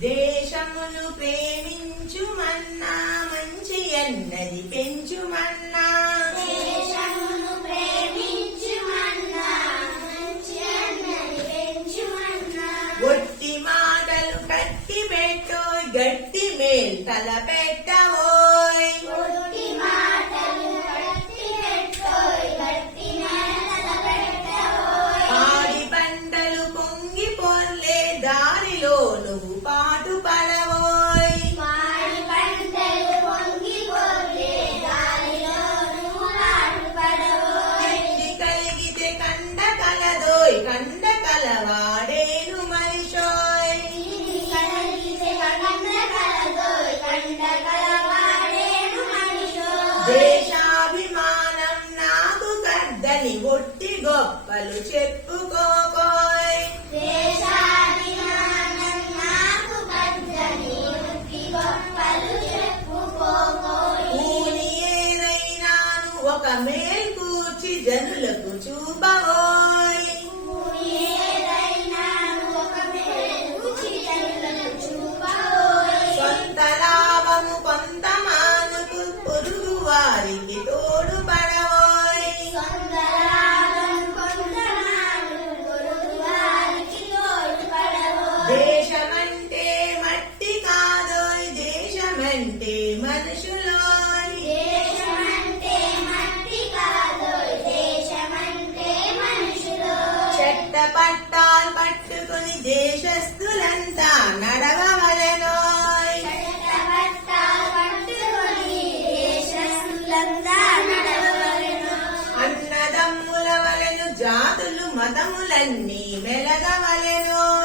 దేశమును ప్రేమించుమన్నా మంచి అన్నది పెంచుమన్నా దేశమును ప్రేమించుమన్నా మంచి అన్నది పెంచుమన్నా ఒట్టి మాటలు కట్టి పెట్టోయ్ గట్టి మేల్ తలపెట్టవోయ్ ఒట్టి మాటలు కట్టి పెట్టోయ్ గట్టి మేల్ తలపెట్టవోయ్ పాడి పంటలు పొంగి పొర్లే దారిలో నువ్వు పాటు పడవోయ్ పాడి పంటలు పొంగి పొర్లే దారిలో నువ్వు పాటు పడవోయ్ ఎన్ని కలిగితే కండ కలదోయ్ కండ కలవాడేను మనిషోయ్ ఇది కలిగితే కండ కలదోయ్ కండ కలవాడేను మనిషోయ్ దేశాభిమానం నాకు కద్దని ఒట్టి గొప్పలు చెప్పుకోకోయ్ దేశాభిమానం నాకు కద్దని ఒట్టి గొప్పలు చెప్పుకోకోయ్ ఊని ఏదైనాను ఒక మేల్ కూర్చి జనులకు చూపవోయ్ ఏదైనాను ఒక మేలు చిరులకు చూపవోయ్ సొంత లాభము కొంత మానుకు పొరుగు వారికి తోడు పడవోయ్ సొంత లాభం కొంతనాడు పొరుగువారికి తోడ్పడవోయ్ దేశమంటే మట్టి కాదోయ్ దేశమంటే మనుషులోయ్ దేశమంటే మట్టి కాదోయ్ దేశమంటే మనుషులు చెట్ట పట్టాలు పట్టుకుని దేశస్థులంతా నడవవలెనోయ్ చట్టపట్టాలు పట్టుకొని దేశస్థులంతా నడవవలెను అన్నదమ్ముల వలెను జాతులు మతములన్నీ మెలగవలెనోయ్